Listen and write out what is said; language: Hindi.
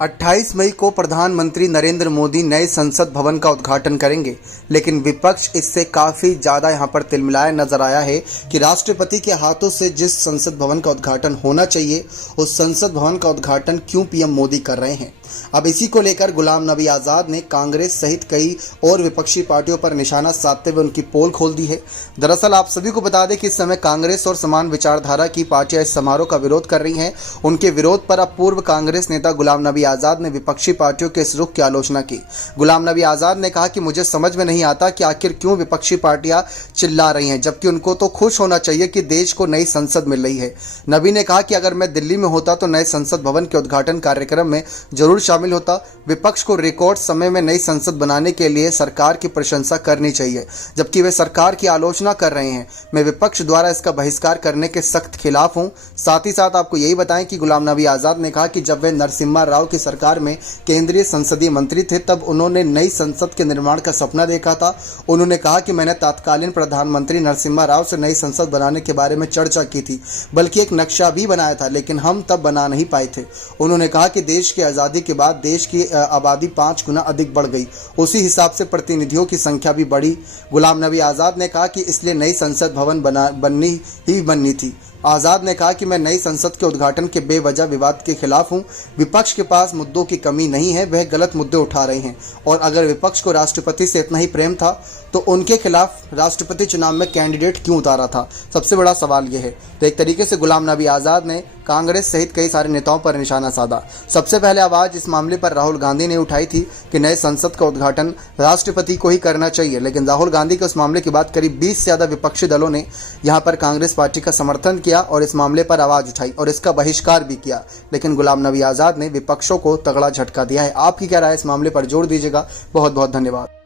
28 मई को प्रधानमंत्री नरेंद्र मोदी नए संसद भवन का उद्घाटन करेंगे, लेकिन विपक्ष इससे काफ़ी ज़्यादा यहां पर तिलमिलाया नजर आया है कि राष्ट्रपति के हाथों से जिस संसद भवन का उद्घाटन होना चाहिए उस संसद भवन का उद्घाटन क्यों पीएम मोदी कर रहे हैं। अब इसी को लेकर गुलाम नबी आज़ाद ने कांग्रेस सहित कई और विपक्षी पार्टियों पर निशाना साधते हुए उनकी पोल खोल दी है। दरअसल आप सभी को बता दें कि इस समय कांग्रेस और समान विचारधारा की पार्टियां इस समारोह का विरोध कर रही हैं। उनके विरोध पर अब पूर्व कांग्रेस नेता गुलाम नबी आज़ाद ने विपक्षी पार्टियों के इस रुख की आलोचना की। गुलाम नबी आज़ाद ने कहा कि मुझे समझ में नहीं आता कि आखिर क्यों विपक्षी पार्टियां चिल्ला रही हैं, जबकि उनको तो खुश होना चाहिए कि देश को नई संसद मिल रही है। नबी ने कहा कि अगर मैं दिल्ली में होता तो नए संसद भवन के उद्घाटन कार्यक्रम में जरूर शामिल होता। विपक्ष को रिकॉर्ड समय में नई संसद बनाने के लिए सरकार की प्रशंसा करनी चाहिए, जबकि वे सरकार की आलोचना कर रहे हैं। मैं विपक्ष द्वारा इसका बहिष्कार करने के सख्त खिलाफ हूं। साथ ही साथ आपको यही बताएं कि गुलाम नबी आज़ाद ने कहा कि जब वे नरसिम्हा राव की सरकार में केंद्रीय संसदीय मंत्री थे तब उन्होंने नई संसद के निर्माण का सपना देखा था। उन्होंने कहा कि मैंने तत्कालीन प्रधानमंत्री नरसिम्हा राव से नई संसद बनाने के बारे में चर्चा की थी, बल्कि एक नक्शा भी बनाया था, लेकिन हम तब बना नहीं पाए थे। उन्होंने कहा कि देश की आज़ादी के बाद देश की आबादी 5 गुना अधिक बढ़ गई, उसी हिसाब से प्रतिनिधियों की संख्या भी बढ़ी। गुलाम नबी आज़ाद ने कहा कि इसलिए नई संसद भवन बननी थी। आज़ाद ने कहा कि मैं नई संसद के उद्घाटन के बेवजह विवाद के खिलाफ हूं। विपक्ष के पास मुद्दों की कमी नहीं है, वह गलत मुद्दे उठा रहे हैं, और अगर विपक्ष को राष्ट्रपति से इतना ही प्रेम था तो उनके खिलाफ राष्ट्रपति चुनाव में कैंडिडेट क्यों उतारा था, सबसे बड़ा सवाल यह है। तो एक तरीके से गुलाम नबी आज़ाद ने कांग्रेस सहित कई सारे नेताओं पर निशाना साधा। सबसे पहले आवाज़ इस मामले पर राहुल गांधी ने उठाई थी कि नए संसद का उद्घाटन राष्ट्रपति को ही करना चाहिए, लेकिन राहुल गांधी के उस मामले के बाद करीब 20 से ज़्यादा विपक्षी दलों ने यहाँ पर कांग्रेस पार्टी का समर्थन किया और इस मामले पर आवाज़ उठाई और इसका बहिष्कार भी किया। लेकिन गुलाम नबी आज़ाद ने विपक्षों को तगड़ा झटका दिया है। आपकी क्या राय इस मामले पर, जोड़ दीजिएगा। बहुत बहुत धन्यवाद।